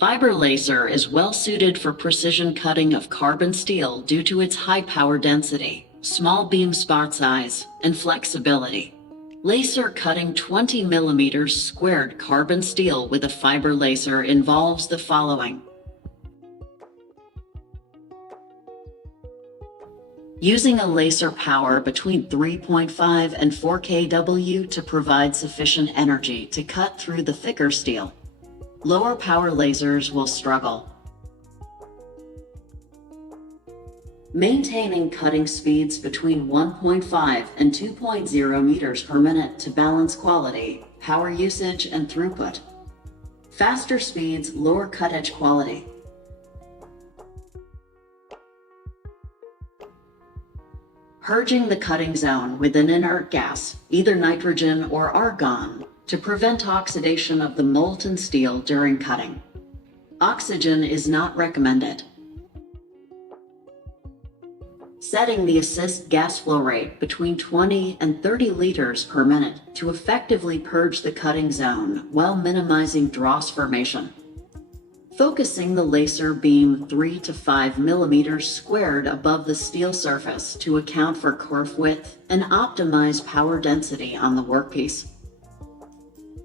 Fiber laser is well suited for precision cutting of carbon steel due to its high power density, small beam spot size, and flexibility. Laser cutting 20 millimeters squared carbon steel with a fiber laser involves the following. Using a laser power between 3.5 and 4 kW to provide sufficient energy to cut through the thicker steel. Lower power lasers will struggle. Maintaining cutting speeds between 1.5 and 2.0 meters per minute to balance quality, power usage, and throughput. Faster speeds lower cut edge quality. Purging the cutting zone with an inert gas, either nitrogen or argon, to prevent oxidation of the molten steel during cutting. Oxygen is not recommended. Setting the assist gas flow rate between 20 and 30 liters per minute to effectively purge the cutting zone while minimizing dross formation. Focusing the laser beam 3 to 5 millimeters squared above the steel surface to account for kerf width and optimize power density on the workpiece.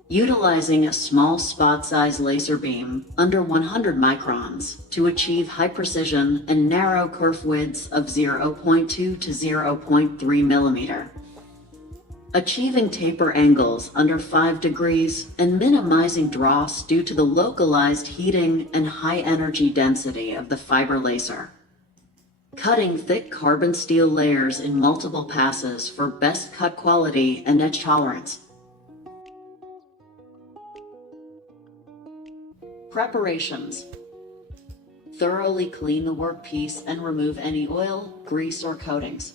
Utilizing a small spot size laser beam under 100 microns to achieve high precision and narrow kerf widths of 0.2 to 0.3 millimeter. Achieving taper angles under 5 degrees and minimizing dross due to the localized heating and high energy density of the fiber laser. Cutting thick carbon steel layers in multiple passes for best cut quality and edge tolerance. Preparations. Thoroughly clean the workpiece and remove any oil, grease, or coatings.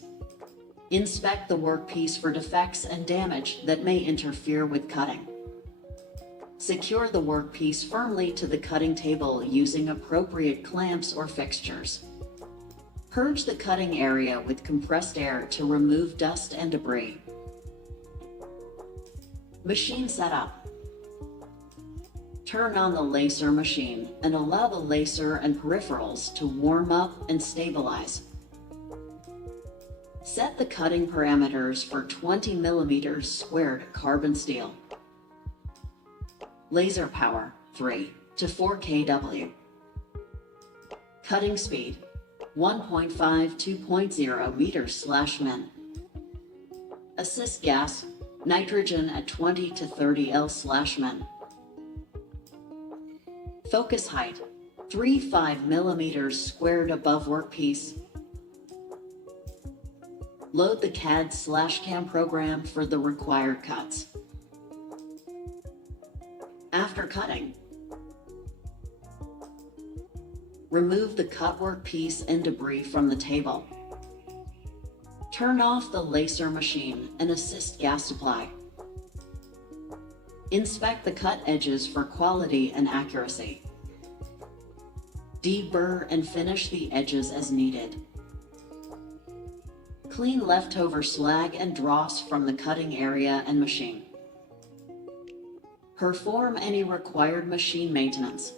Inspect the workpiece for defects and damage that may interfere with cutting. Secure the workpiece firmly to the cutting table using appropriate clamps or fixtures. Purge the cutting area with compressed air to remove dust and debris. Machine setup. Turn on the laser machine and allow the laser and peripherals to warm up and stabilize. Set the cutting parameters for 20 millimeters squared carbon steel. Laser power 3 to 4 kW. Cutting speed 1.5 2.0 meters/min. Assist gas nitrogen at 20 to 30 L/min. Focus height 3.5 millimeters squared above workpiece. Load the CAD/CAM program for the required cuts. After cutting, remove the cut workpiece and debris from the table. Turn off the laser machine and assist gas supply. Inspect the cut edges for quality and accuracy. Deburr and finish the edges as needed. Clean leftover slag and dross from the cutting area and machine. Perform any required machine maintenance.